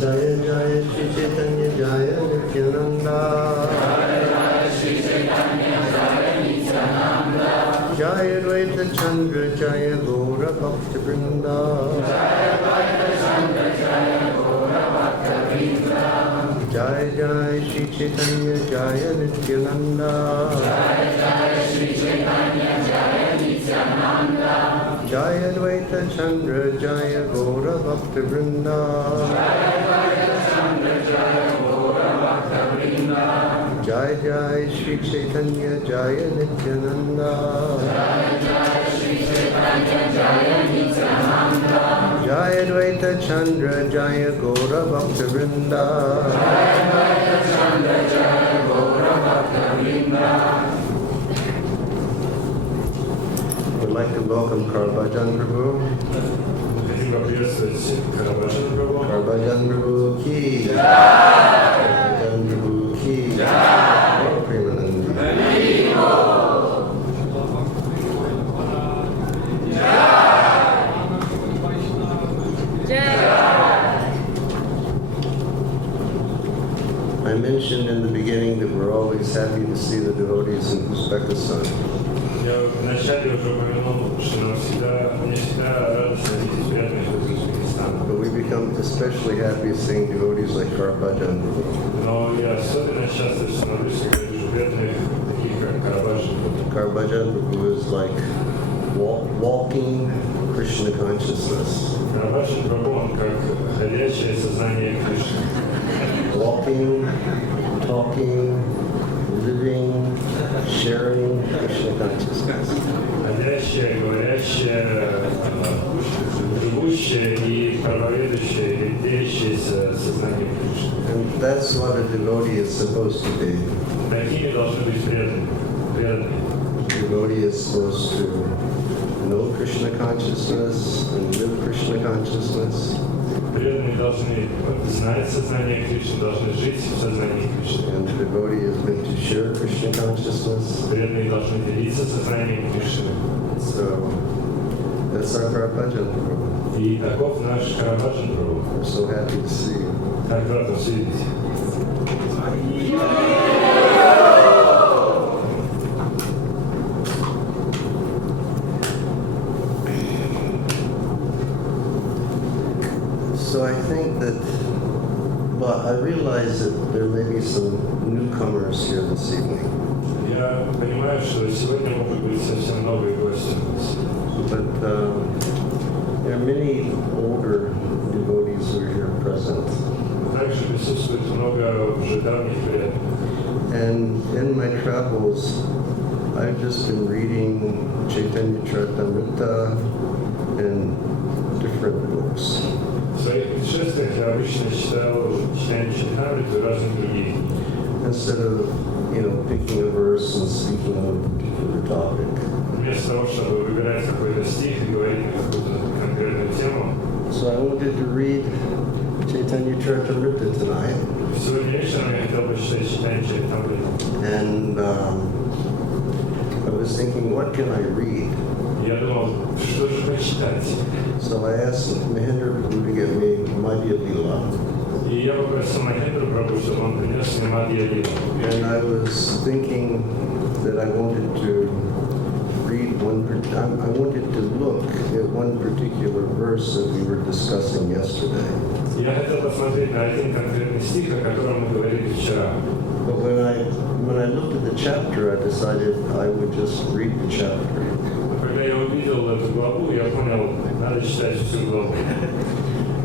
Jaya Jaya Shri Chaitanya Jaya Nityananda. Jaya Advaita Chandra Jaya Gaura Bhakta Vrinda. Jaya Jaya Shri Chaitanya Jaya Nityananda. Jaya Advaita Chandra Jaya Gaura Bhakta Vrinda. Jaya Jaya Shri Chaitanya Jaya Nityananda. Jaya Advaita Chandra Jaya Gaura Bhakta Vrinda. We'd like to welcome Karbajan Prabhu. Karbajan Prabhu ki. Karbajan Prabhu ki. Premanandi. I mentioned in the beginning that we're always happy to see the devotees in Uzbekistan. Я вначале уже упомянул, что мне всегда радостно видеть приятных из Узбекистана. But we become especially happy seeing devotees like Karbajan Prabhu. Но я особенно счастлив становлюсь, когда вижу бедных, таких как Карабаджан. Karbajan Prabhu is like walking Krishna consciousness. Карабаджан Прабhu, он как ходячее сознание Кришны. Walking, talking, living, sharing Krishna consciousness. Ходящее, говорящее, живущее и проповедующее, и делящееся сознание Кришны. And that's what a devotee is supposed to be. Такими должны быть преданными. A devotee is supposed to know Krishna consciousness and live Krishna consciousness. Преданные должны знать сознание Кришны, должны жить в сознании Кришны. And the devotee is meant to share Krishna consciousness. Преданные должны делиться сознанием Кришны. So that's our Karbajan Prabhu. И таков наш Карабаджан Прабhu. We're so happy to see you. Так рад вас видеть. So I think that, well, I realize that there may be some newcomers here this evening. Я понимаю, что сегодня могут быть совсем новые гости у нас. But there are many older devotees who are here present. Также присутствует много уже давних преданных. And in my travels, I've just been reading Chaitanya Charitamrita and different books. В своих путешествиях я обычно читаю Чайтамриту и разные другие. Instead of, picking a verse and speaking on a particular topic. Вместо того, чтобы выбирать какой-то стих и говорить на какую-то конкретную тему. So I wanted to read Chaitanya Charitamrita tonight. Сегодня вечером я хотел бы читать Чайтамриту. And I was thinking, what can I read? Я думал, что же почитать? So I asked Mahendra Prabhu to get me Madhya Lila. И я попросил Махендру Прабху, чтобы он принес мне Мадья Лилу. And I was thinking that I wanted to read I wanted to look at one particular verse that we were discussing yesterday. Я хотел посмотреть на один конкретный стих, о котором мы говорили вчера. But when I looked at the chapter, I decided I would just read the chapter. Когда я увидел эту главу, я понял, надо читать всю главу.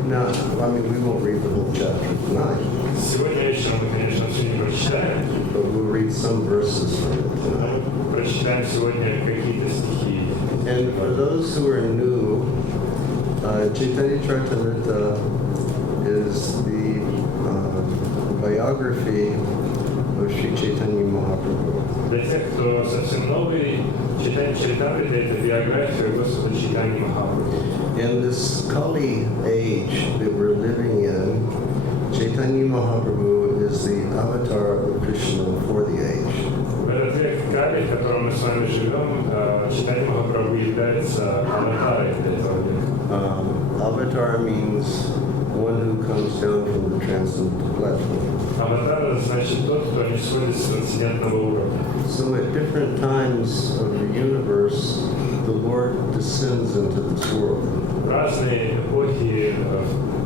Now, we won't read the whole chapter tonight, Сегодня вечером мы, конечно, все не прочитаем, but we'll read some verses from it tonight. но прочитаем сегодня какие-то стихи. And for those who are new, Chaitanya Charitamrita is the biography of Sri Chaitanya Mahaprabhu. Для тех, кто совсем новый, Чайтанья Чаритамрита – это биография Господа Чайтаньи Махапрабху. In this Kali age that we're living in, Chaitanya Mahaprabhu is the avatar of Krishna for the age. В этот век Кали, в котором мы с вами живем, Чайтанья Махапрабху является аватарой для этого века. Avatar means one who comes down from the transcendental platform. Аватар значит тот, кто не сходит с трансцендентного уровня. So at different times of the universe, the Lord descends into this world. В разные эпохи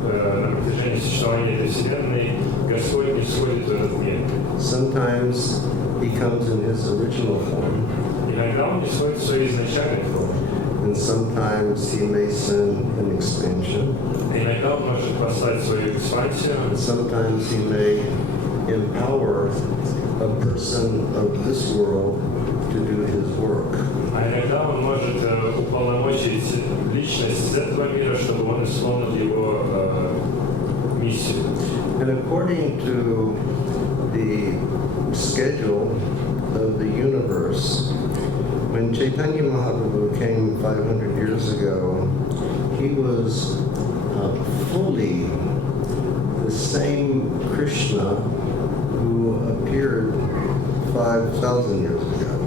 на протяжении существования этой Вселенной Господь не сходит в этот мир. Sometimes he comes in his original form, Иногда Он не сходит в своей изначальной форме. and sometimes he may send an expansion, Иногда Он может послать свою экспансию, and sometimes he may empower a person of this world to do his work. а иногда Он может уполномочить личность из этого мира, чтобы Он исполнил его миссию. And according to the schedule of the universe, when Chaitanya Mahaprabhu came 500 years ago, he was fully the same Krishna who appeared 5,000 years ago.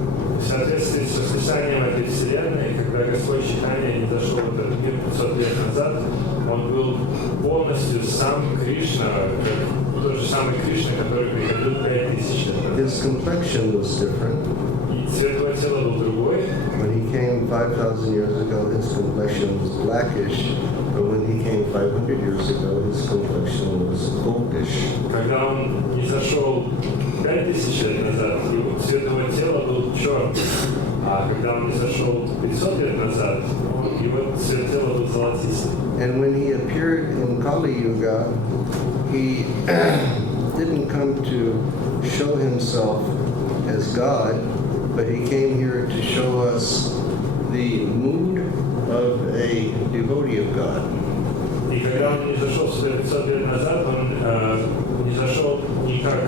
В соответствии с расписанием этой Вселенной, когда Господь Чайтанья не зашел в этот мир 500 лет назад, Он был полностью сам Кришна, тот же самый Кришна, который приходил 5000 лет назад. His complexion was different. И цвет его тела был другой. When he came 5,000 years ago, his complexion was blackish, but when he came 500 years ago, his complexion was goldish. Когда Он не зашел 5000 лет назад, цвет его тела был черный. А когда Он не зашел 500 лет назад, его цвет тела был золотистый. And when he appeared in Kali Yuga, he didn't come to show himself as God, but he came here to show us the mood of a devotee of God. И когда Он не зашел сюда 500 лет назад, Он не зашел не как,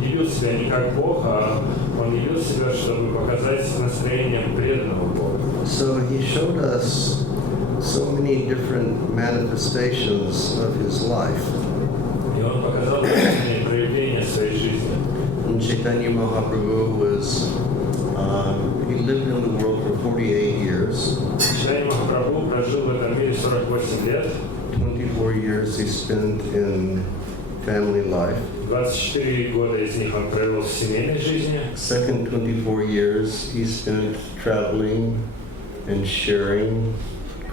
явил себя не как Бог, а Он явил себя, чтобы показать настроение преданного Бога. So he showed us so many different manifestations of his life. И Он показал разные проявления своей жизни. And Chaitanya Mahaprabhu was, he lived in the world for 48 years. Чайтанья Махапрабху прожил в этом мире 48 лет. 24 years he spent in family life. 24 года из них Он провел в семейной жизни. Second 24 years he spent traveling and sharing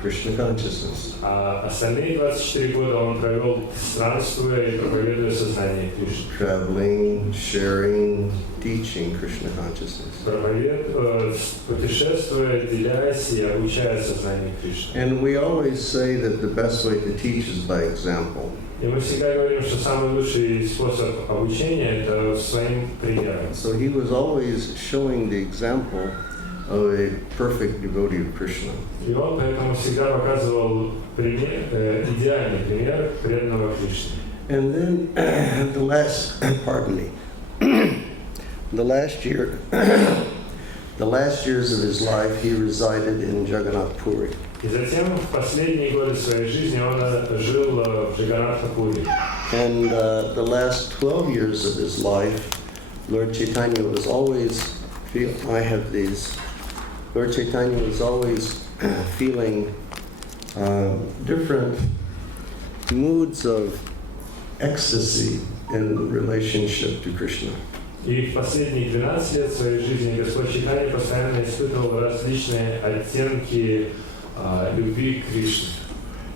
Krishna consciousness. А остальные 24 года Он провел странствуя и проповедуя сознание Кришны. Traveling, sharing, teaching Krishna consciousness. Путешествуя, делясь и обучая сознание Кришны. And we always say that the best way to teach is by example. И мы всегда говорим, что самый лучший способ обучения – это своим примером. So he was always showing the example of a perfect devotee of Krishna. И он поэтому всегда показывал пример, идеальный пример преданного Кришны. And then the last, pardon me, the last years of his life he resided in Jagannath Puri. И затем в последние годы своей жизни он жил в Джаганнатхапуре. And the last 12 years of his life, Lord Chaitanya was always Lord Chaitanya was always feeling different moods of ecstasy in relationship to Krishna. И в последние 12 лет своей жизни Господь Чайтанья постоянно испытывал различные оттенки любви к Кришне.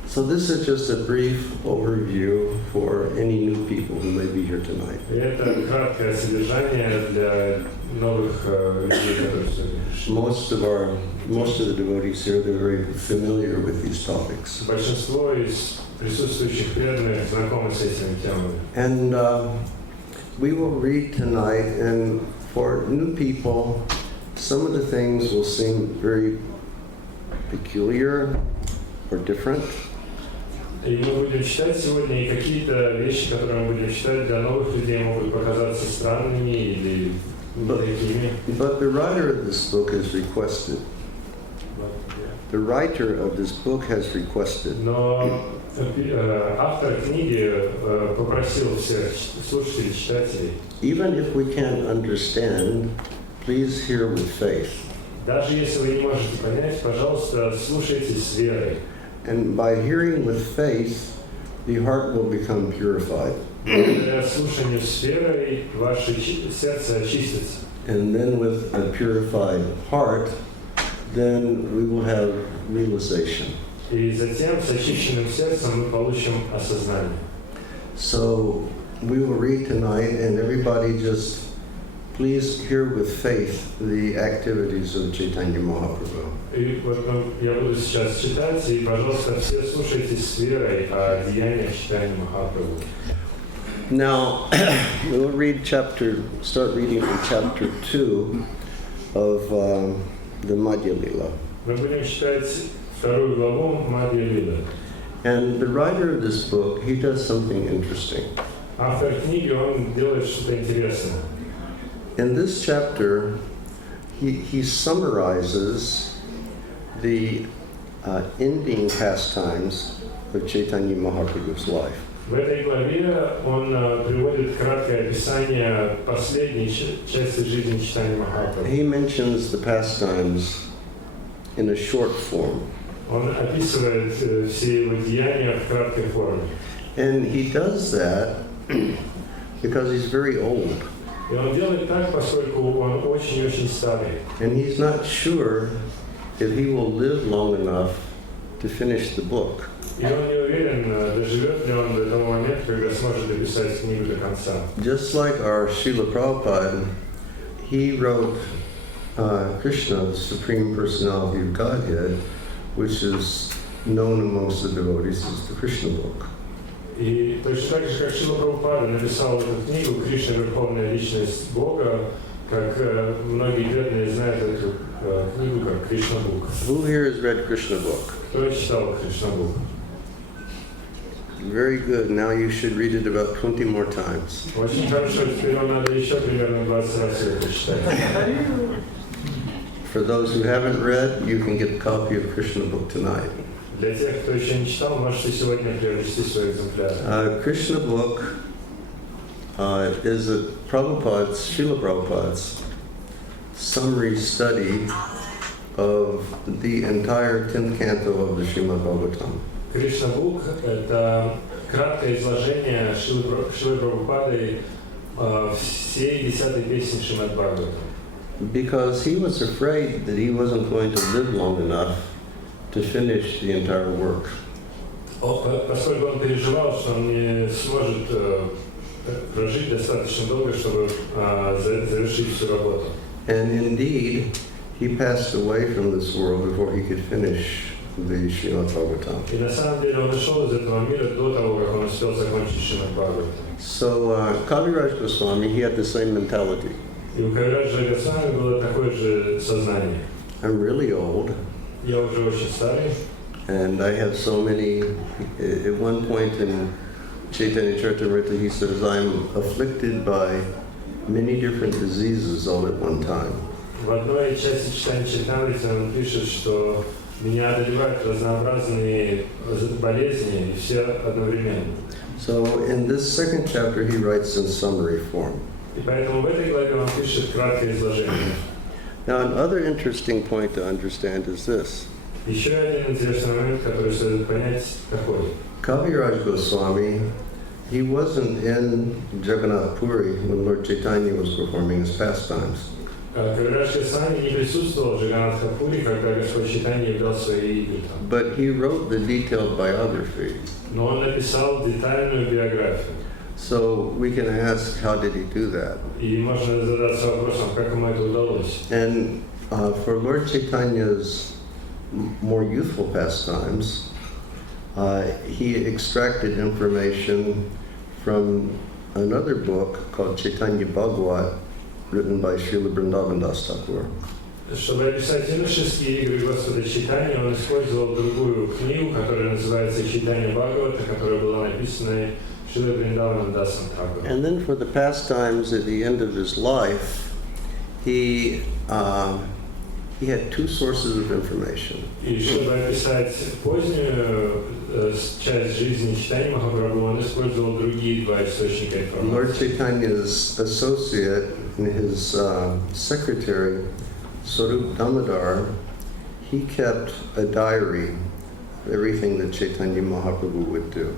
So this is just a brief overview for any new people who may be here tonight. И это краткое содержание для новых людей, которые сегодня пришли. Most of the devotees here, they're very familiar with these topics. Большинство из присутствующих преданных знакомы с этими темами. And we will read tonight, and for new people, some of the things will seem very peculiar or different. И мы будем читать сегодня, и какие-то вещи, которые мы будем читать, для новых людей могут показаться странными или такими. But the writer of this book has requested. The writer of this book has requested. Но автор книги попросил всех слушателей, читателей. Even if we can't understand, please hear with faith. Даже если вы не можете понять, пожалуйста, слушайте с верой. And by hearing with faith, the heart will become purified. Благодаря слушанию с верой ваше сердце очистится. And then with a purified heart, then we will have realization. И затем с очищенным сердцем мы получим осознание. So we will read tonight, and everybody just please hear with faith the activities of Chaitanya Mahaprabhu. И вот я буду сейчас читать, и, пожалуйста, все слушайте с верой о деяниях Чайтаньи Махапрабху. Now, we'll start reading from chapter 2 of the Madhya Lila. Мы будем читать вторую главу Мадья Лилы. And the writer of this book, he does something interesting. Автор книги, он делает что-то интересное. In this chapter, he summarizes the ending pastimes of Chaitanya Mahaprabhu's life. В этой главе он приводит краткое описание последней части жизни Чайтаньи Махапрабху. He mentions the pastimes in a short form. Он описывает все его деяния в краткой форме. And he does that because he's very old. И он делает так, поскольку он очень-очень старый. And he's not sure if he will live long enough to finish the book. И он не уверен, доживет ли он до того момента, когда сможет дописать книгу до конца. Just like our Srila Prabhupada, he wrote Krishna, the Supreme Personality of Godhead, which is known amongst the devotees as the Krishna book. И точно так же, как Шрила Прабхупада написал эту книгу «Кришна – Верховная Личность Бога», как многие преданные знают эту книгу как Кришна Бук. Who here has read Krishna book? Кто читал Кришна Бук? Very good. Now you should read it about 20 more times. Очень хорошо, теперь вам надо еще примерно 20 раз ее прочитать. For those who haven't read, you can get a copy of Krishna book tonight. Для тех, кто еще не читал, можете сегодня приобрести свой экземпляр. Krishna book is Srila Prabhupada's summary study of the entire 10th canto of the Srimad Bhagavatam. Кришна Бук – это краткое изложение Шрилы Прабхупады всей 10-й песни Шримад Бхагаватам. Because he was afraid that he wasn't going to live long enough to finish the entire work. Поскольку он переживал, что он не сможет прожить достаточно долго, чтобы завершить всю работу. And indeed, he passed away from this world before he could finish the Srimad Bhagavatam. И на самом деле он ушел из этого мира до того, как он успел закончить Шримад Бхагаватам. So Kaviraj Goswami, he had the same mentality. И у Кавираджа Госвами было такое же сознание. I'm really old. Я уже очень старый. And I have so many, at one point in Chaitanya Charitamrita, he says, I'm afflicted by many different diseases all at one time. В одной части Чайтаньи Чаритамрити он пишет, что меня одолевают разнообразные болезни, и все одновременно. So in this second chapter, he writes in summary form. И поэтому в этой главе он пишет краткое изложение. Now, another interesting point to understand is this. Еще один интересный момент, который следует понять, такой. Kaviraj Goswami, he wasn't in Jagannath Puri when Lord Chaitanya was performing his pastimes. Кавирадж Госвами не присутствовал в Джаганнатха-пури, когда Господь Чайтанья являл свои игры там. But he wrote the detailed biography. Но он написал детальную биографию. So we can ask, how did he do that? И можно задаться вопросом, как ему это удалось. And for Lord Chaitanya's more youthful pastimes, he extracted information from another book called Chaitanya Bhagavat, written by Srila Vrindavan Das Thakur. Чтобы описать юношеские игры Господа Чайтаньи, он использовал другую книгу, которая называется «Чайтанья Бхагавата», которая была написана Шрилой Вриндаваном Дасом Тхакуром. And then for the pastimes at the end of his life, he had two sources of information. И чтобы описать позднюю часть жизни Чайтаньи Махапрабху, он использовал другие два источника информации. Lord Chaitanya's associate and his secretary, Swarup Damodar, he kept a diary of everything that Chaitanya Mahaprabhu would do.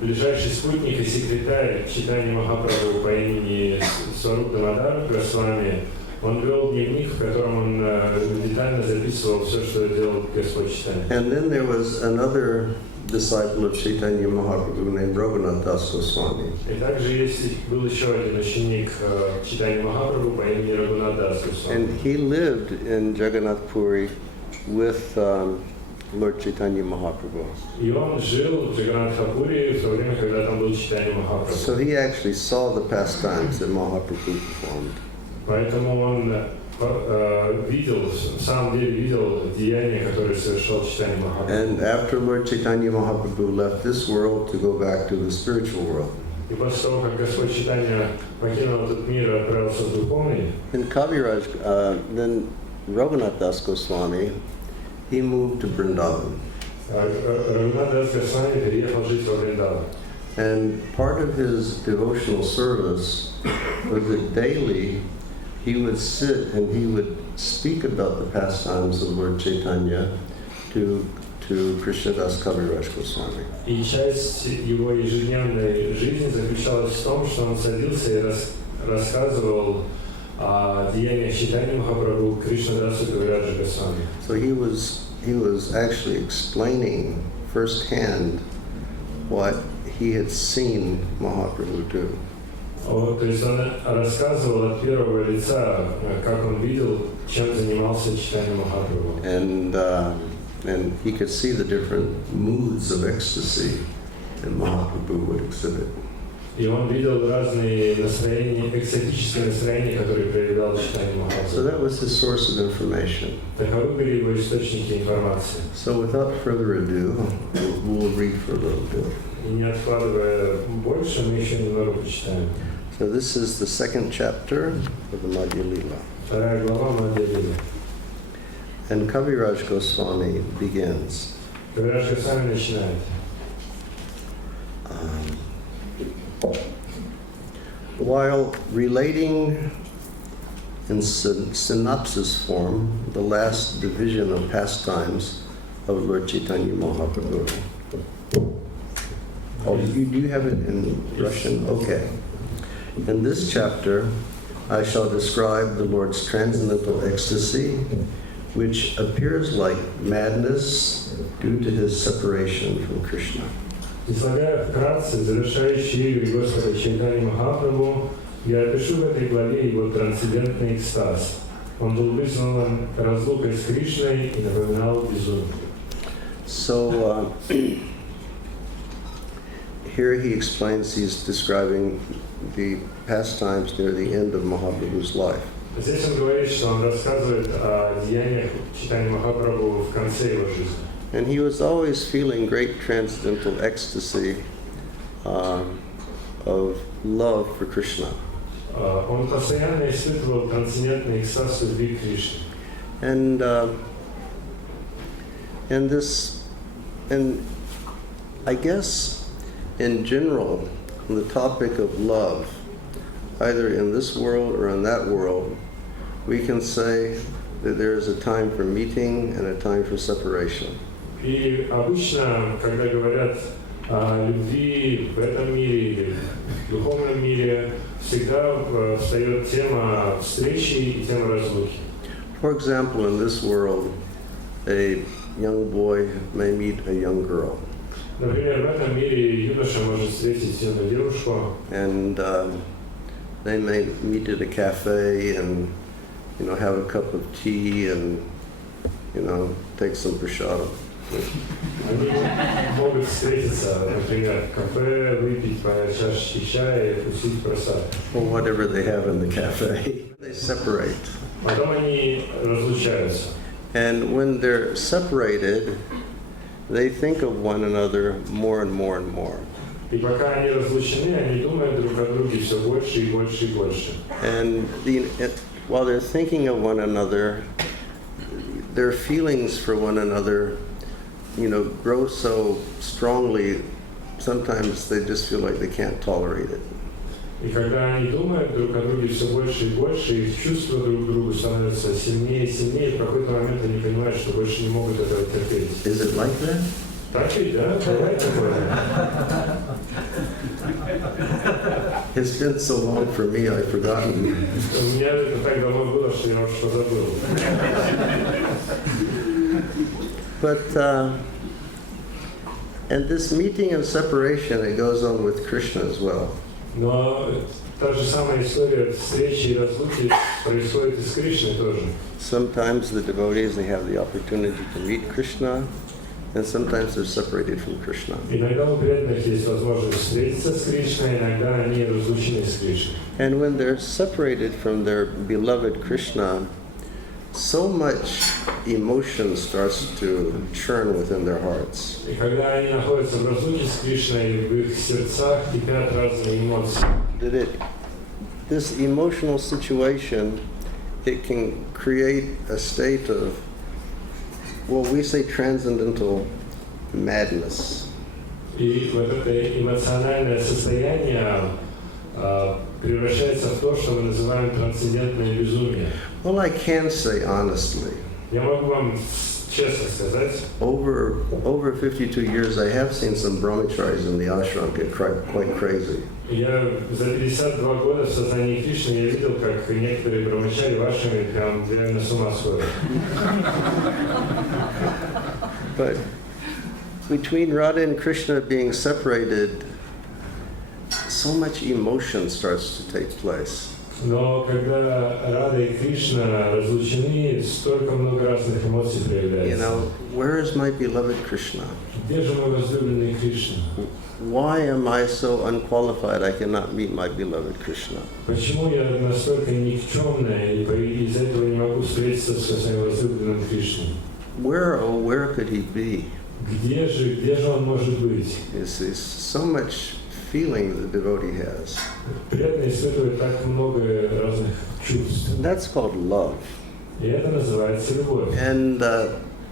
ближайший спутник и секретарь читания Махапрабху по имени Сварупа Дамодар Госвами, он вел дневник, в котором он детально записывал все, что делал Господь Читания. And then there was another disciple of Chaitanya Mahaprabhu named Raghunath Goswami. И также был еще один ученик Читания Махапрабху по имени Рагунат Дас Госвами. And he lived in Jagannath Puri with Lord Chaitanya Mahaprabhu. И он жил в Джаганнатхапуре в то время, когда там был Читания Махапрабху. So he actually saw the pastimes that Mahaprabhu performed. Поэтому он видел, в самом деле видел деяния, которые совершал Читания Махапрабху. And after Lord Chaitanya Mahaprabhu left this world to go back to the spiritual world, И после того, как Господь Читания покинул этот мир и отправился в духовный, in Kaviraj, then Raghunath Das Goswami, he moved to Vrindavan. Рагунат Дас Госвами переехал жить во Вриндаван. And part of his devotional service was that daily he would sit and he would speak about the pastimes of Lord Chaitanya to Krishnadas Kaviraj Goswami. И часть его ежедневной жизни заключалась в том, что он садился и рассказывал о деяниях Читания Махапрабху Кришнадасу Кавираджа Госвами. So he was actually explaining firsthand what he had seen Mahaprabhu do. То есть он рассказывал от первого лица, как он видел, чем занимался Читания Махапрабху. And he could see the different moods of ecstasy that Mahaprabhu would exhibit. И он видел разные настроения, экстатические настроения, которые проявлял Читания Махапрабху. So that was his source of information. Таковы были его источники информации. So without further ado, we'll read for a little bit. И не откладывая больше, мы еще немного почитаем. So this is the second chapter of the Madhya Lila. Вторая глава Мадья Лилы. And Kaviraj Goswami begins. Кавирадж Госвами начинает. While relating in synopsis form the last division of pastimes of Lord Chaitanya Mahaprabhu. Oh, do you have it in Russian? Okay. In this chapter, I shall describe the Lord's transcendental ecstasy, which appears like madness due to his separation from Krishna. Излагая вкратце завершающие игры Господа Чайтаньи Махапрабху, я опишу в этой главе его трансцендентный экстаз. Он был вызван разлукой с Кришной и напоминал безумие. So here he explains, he's describing the pastimes near the end of Mahaprabhu's life. Здесь он говорит, что он рассказывает о деяниях Чайтаньи Махапрабху в конце его жизни. And he was always feeling great transcendental ecstasy of love for Krishna. Он постоянно испытывал трансцендентный экстаз любви к Кришне. And I guess in general, on the topic of love, either in this world or in that world, we can say that there is a time for meeting and a time for separation. И обычно, когда говорят о любви в этом мире или в духовном мире, всегда встает тема встречи и тема разлуки. For example, in this world, a young boy may meet a young girl. Например, в этом мире юноша может встретить юную девушку. And they may meet at a cafe and, have a cup of tea and, take some prasada. Они могут встретиться, например, в кафе, выпить по чашечке чая и вкусить просад. Or whatever they have in the cafe. They separate. Потом они разлучаются. And when they're separated, they think of one another more and more and more. И пока они разлучены, они думают друг о друге все больше и больше и больше. And while they're thinking of one another, their feelings for one another grow so strongly, sometimes they just feel like they can't tolerate it. И когда они думают друг о друге все больше и больше, их чувства друг к другу становятся сильнее и сильнее, и в какой-то момент они понимают, что больше не могут этого терпеть. Is it like that? Так ведь, да? Бывает такое. It's been so long for me, I've forgotten. У меня это так давно было, что я уж позабыл. But, and this meeting and separation, it goes on with Krishna as well. Но та же самая история встречи и разлуки происходит и с Кришной тоже. Sometimes the devotees, they have the opportunity to meet Krishna, and sometimes they're separated from Krishna. Иногда у преданных есть возможность встретиться с Кришной, иногда они разлучены с Кришной. And when they're separated from their beloved Krishna, so much emotion starts to churn within their hearts. И когда они находятся в разлуке с Кришной, в их сердцах кипят разные эмоции. This emotional situation, it can create a state of, well, we say transcendental madness. И вот это эмоциональное состояние превращается в то, что мы называем трансцендентное безумие. Well, I can say honestly, Я могу вам честно сказать, over 52 years, I have seen some brahmacharis in the ashram get quite crazy. я за 52 года в сознании Кришны я видел, как некоторые брамачари вашими прям реально с ума сходят. But between Radha and Krishna being separated, so much emotion starts to take place. Но когда Рада и Кришна разлучены, столько много разных эмоций You проявляется. know, where is my beloved Krishna? Где же мой возлюбленный Кришна? Why am I so unqualified I cannot meet my beloved Krishna? Почему я настолько никчемная и из-за этого не могу встретиться со своим возлюбленным Кришной? Where, oh, where could he be? Где же он может быть? It's so much feeling the devotee has. Преданный испытывает так много разных чувств. That's called love. И это называется любовь. And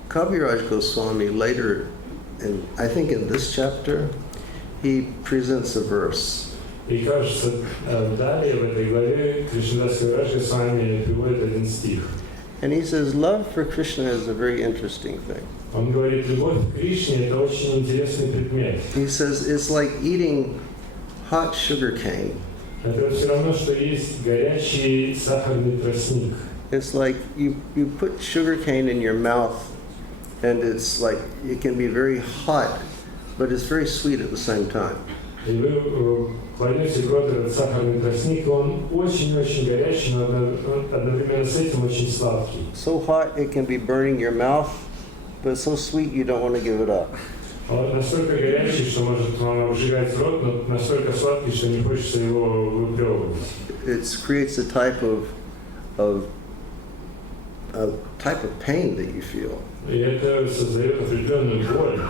Kaviraj Goswami later, I think in this chapter, he presents a verse. И кажется, далее в этой главе Кришнадас Кавирадж Госвами приводит один стих. And he says, love for Krishna is a very interesting thing. Он говорит, любовь к Кришне – это очень интересный предмет. He says, it's like eating hot sugar cane. Это все равно, что есть горячий сахарный тростник. It's like you put sugar cane in your mouth, and it's like, it can be very hot, but it's very sweet at the same time. И вы кладете в рот этот сахарный тростник, он очень-очень горячий, но одновременно с этим очень сладкий. So hot it can be burning your mouth, but so sweet you don't want to give it up. Он настолько горячий, что может вам обжигать рот, но настолько сладкий, что не хочется его выплевывать. It creates a type of pain that you feel, И это создает определенную боль.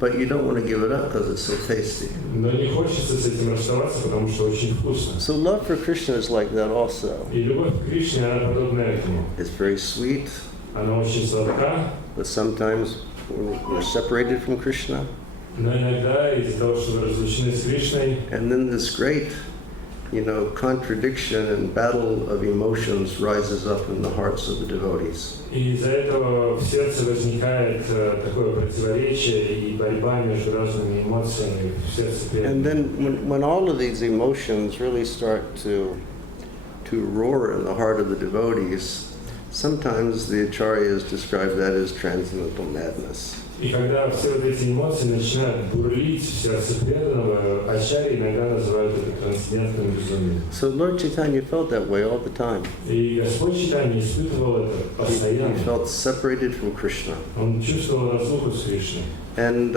but you don't want to give it up because it's so tasty. Но не хочется с этим расставаться, потому что очень вкусно. So love for Krishna is like that also. И любовь к Кришне, она подобна этому. It's very sweet, Она очень сладка, but sometimes we're separated from Krishna. но иногда из-за того, что вы разлучены с Кришной, And then this great, contradiction and battle of emotions rises up in the hearts of the devotees. и из-за этого в сердце возникает такое противоречие и борьба между разными эмоциями в сердце And преданных. then when all of these emotions really start to roar in the heart of the devotees, sometimes the acharyas describe that as transcendental madness. И когда все вот эти эмоции начинают бурлить в сердце преданного, ачарьи иногда называют это трансцендентным безумием. So Lord Chaitanya felt that way all the time. И Господь Чайтанья испытывал это He постоянно. felt separated from Krishna. Он чувствовал разлуку с Кришной. And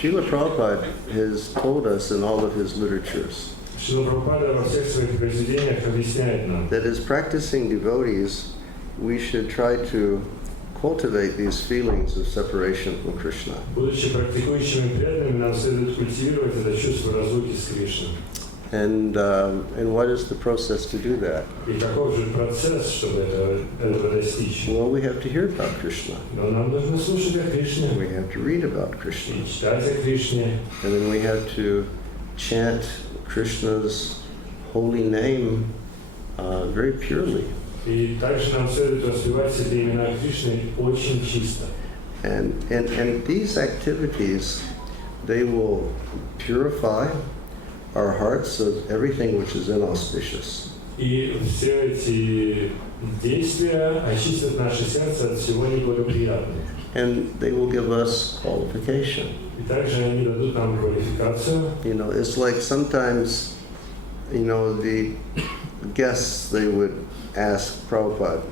Srila Prabhupada has told us in all of his literatures Шрила Прабхупада во всех своих произведениях объясняет нам, that as practicing devotees, we should try to cultivate these feelings of separation from Krishna. будучи практикующими преданными, нам следует культивировать это чувство разлуки с Кришной. And what is the process to do that? И каков же процесс, чтобы этого достичь? Well, we have to hear about Krishna. Но нам нужно слушать о Кришне, We have to read about Krishna. и читать о Кришне, And then we have to chant Krishna's holy name very purely. и также нам следует воспевать эти имена Кришны очень чисто. And these activities, they will purify our hearts of everything which is inauspicious. И все эти действия очистят наше сердце от всего неблагоприятного. And they will give us qualification. И также они дадут нам квалификацию. You know, it's like sometimes, you know, the guests, they would ask Prabhupada,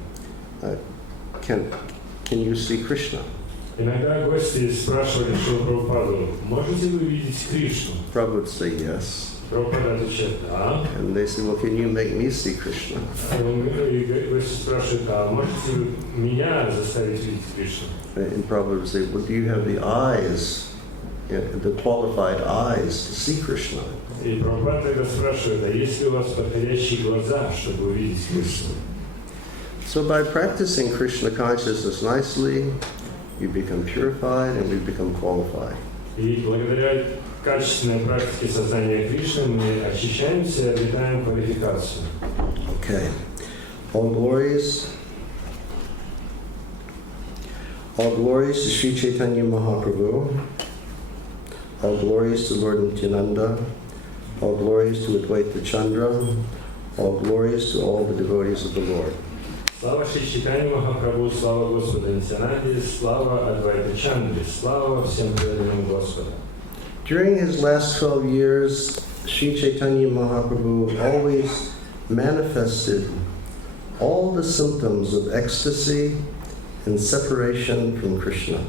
can you see Krishna? Иногда гости спрашивали Шрила Прабхупаду, можете вы видеть Кришну? Prabhupada would say yes. Прабхупада отвечает, да. And they say, well, can you make me see Krishna? И гости спрашивают, а можете вы меня заставить видеть Кришну? And Prabhupada would say, well, do you have the eyes, the qualified eyes to see Krishna? И Прабхупада тогда спрашивает, а есть ли у вас подходящие глаза, чтобы увидеть Кришну? So by practicing Krishna consciousness nicely, you become purified and we become qualified. И благодаря качественной практике сознания Кришны мы очищаемся и обретаем квалификацию. Okay. All glories to Sri Chaitanya Mahaprabhu. All glories to Lord Nityananda. All glories to Advaita Chandra. All glories to all the devotees of the Lord. Слава Шри Чайтанье Махапрабху, слава Господу Нитьянанде, слава Адвайта Чандре, слава всем преданным Господа. During his last 12 years, Sri Chaitanya Mahaprabhu always manifested all the symptoms of ecstasy and separation from Krishna.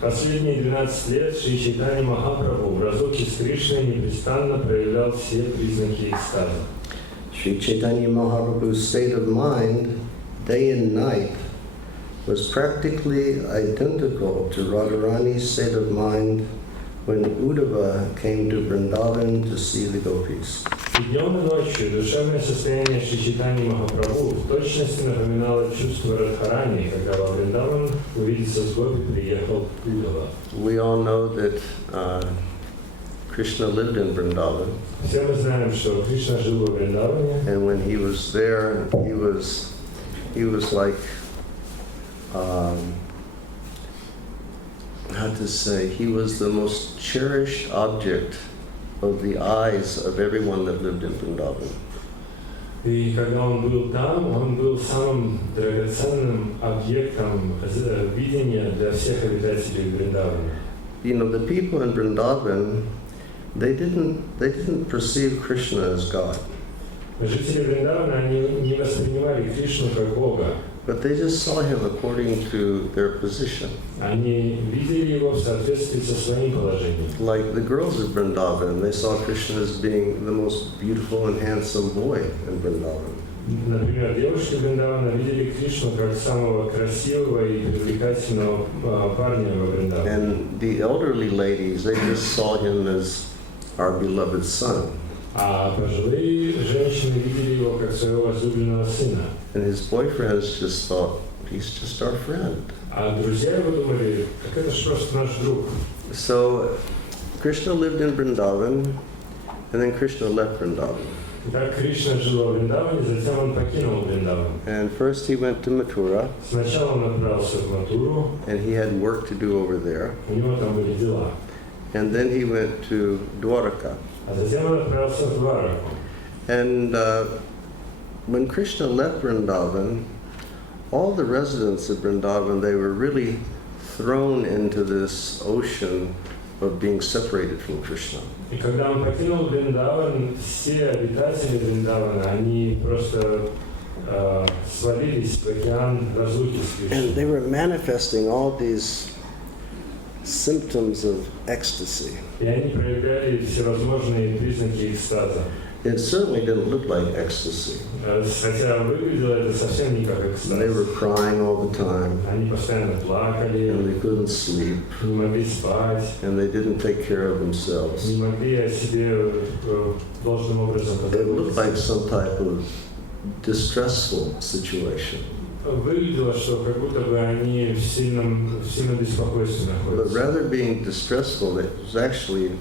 Последние 12 лет Шри Чайтанье Махапрабху в разлуке с Кришной непрестанно проявлял все признаки экстаза. Sri Chaitanya Mahaprabhu's state of mind, day and night, was practically identical to Radharani's state of mind when Uddhava came to Vrindavan to see the gopis. И днем и ночью душевное состояние Шри Чайтаньи Махапрабху в точности напоминало чувство Радхарани, когда во Вриндаван увидеться с гопи приехал Удава. We all know that Krishna lived in Vrindavan. Все мы знаем, что Кришна жил во Вриндаване. And when he was there, he was like, how to say, he was the most cherished object of the eyes of everyone that lived in Vrindavan. И когда он был там, он был самым драгоценным объектом видения для всех обитателей Вриндавана. You know, the people in Vrindavan, they didn't perceive Krishna as God. Жители Вриндавана, они не воспринимали Кришну как Бога. But they just saw him according to their position. Они видели его в соответствии со своим положением. Like the girls of Vrindavan, they saw Krishna as being the most beautiful and handsome boy in Vrindavan. Например, девушки Вриндавана видели Кришну как самого красивого и привлекательного парня во Вриндаване. And the elderly ladies, they just saw him as our beloved son. А пожилые женщины видели его как своего возлюбленного сына. And his boyfriends just thought, he's just our friend. А друзья его думали, так это ж просто наш друг. So Krishna lived in Vrindavan, and then Krishna left Vrindavan. Так Кришна жил во Вриндаване, затем он покинул Вриндаван. And first he went to Mathura, Сначала он отправился в Матуру, and he had work to do over there. у него там были дела. And then he went to Dwaraka. А затем он отправился в Двараку. And when Krishna left Vrindavan, all the residents of Vrindavan, they were really thrown into this ocean of being separated from Krishna. И когда он покинул Вриндаван, все обитатели Вриндавана, они просто свалились в океан разлуки с And Кришной. they were manifesting all these symptoms of ecstasy. И они проявляли всевозможные признаки экстаза. It certainly didn't look like ecstasy. Хотя выглядело это совсем не как экстаз. They were crying all the time, Они постоянно плакали, and they couldn't sleep, не могли спать, and they didn't take care of themselves. не могли о себе должным образом It looked позаботиться. like some type of distressful situation. Выглядело, что как будто бы они в сильном беспокойстве But находятся. rather being distressful, it was actually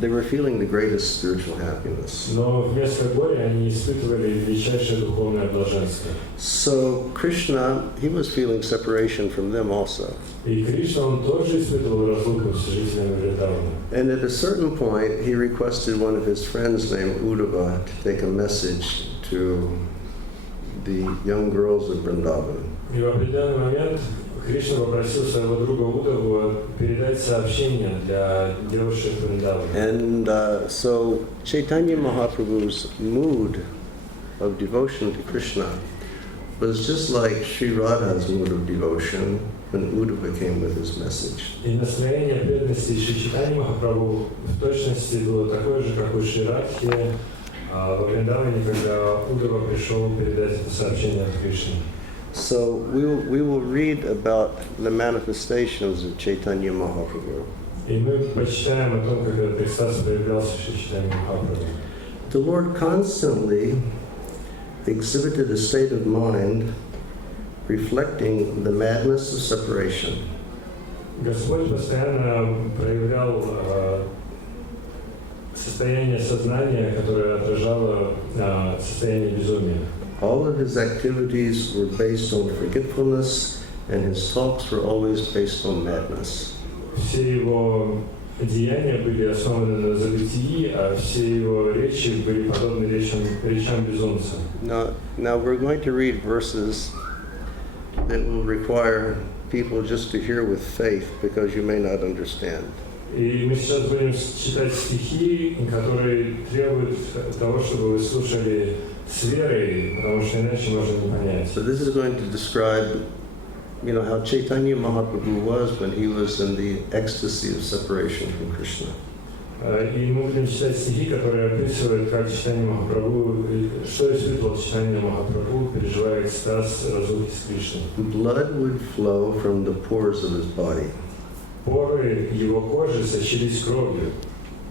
they were feeling the greatest spiritual happiness. Но вместо горя они испытывали величайшее духовное блаженство. So Krishna, he was feeling separation from them also. И Кришна, он тоже испытывал разлуку с жителями Вриндавана. And at a certain point, he requested one of his friends named Uddhava to take a message to the young girls of Vrindavan. И в определенный момент Кришна попросил своего друга Удаву передать сообщение для девушек Вриндавана. And so Chaitanya Mahaprabhu's mood of devotion to Krishna was just like Sri Radha's mood of devotion when Uddhava came with his message. И настроение преданности Шри Чайтаньи Махапрабху в точности было такое же, как у Шри Радхи во Вриндаване, когда Удава пришел передать это сообщение от Кришны. So we will read about the manifestations of Chaitanya Mahaprabhu. И мы почитаем о том, как этот экстаз проявлялся в Шри Чайтаньи Махапрабху. The Lord constantly exhibited a state of mind reflecting the madness of separation. Господь постоянно проявлял состояние сознания, которое отражало состояние безумия. All of his activities were based on forgetfulness, and his talks were always based on madness. Все его деяния были основаны на забытии, а все его речи были подобны речам безумца. Now we're going to read verses that will require people just to hear with faith, because you may not understand. И мы сейчас будем читать стихи, которые требуют того, чтобы вы слушали с верой, потому что иначе можно не понять. So this is going to describe, how Chaitanya Mahaprabhu was when he was in the ecstasy of separation from Krishna. И мы будем читать стихи, которые описывают, как Чайтанья Махапрабху, что испытывал Чайтанья Махапрабху, переживая экстаз разлуки с Кришной. Blood would flow from the pores of his body. Поры его кожи сочились кровью,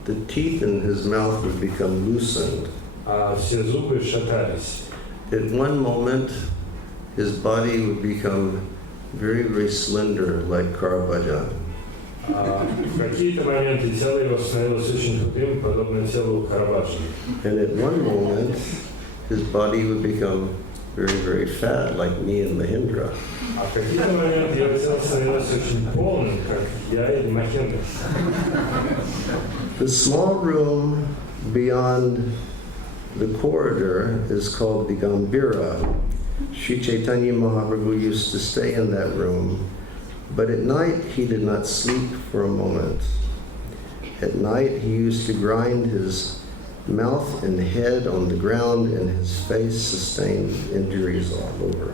The teeth in his mouth would become loosened. а все зубы шатались. At one moment, his body would become very, very slender, like Caravaggio. В какие-то моменты тело его становилось очень худым, подобно телу Караваджо. And at one moment, his body would become very, very fat, like me and Mahindra. А в какие-то моменты его тело становилось очень полным, как я и Махендра. The small room beyond the corridor is called the Gambhira. Sri Chaitanya Mahaprabhu used to stay in that room, but at night he did not sleep for a moment. At night he used to grind his mouth and head on the ground, and his face sustained injuries all over.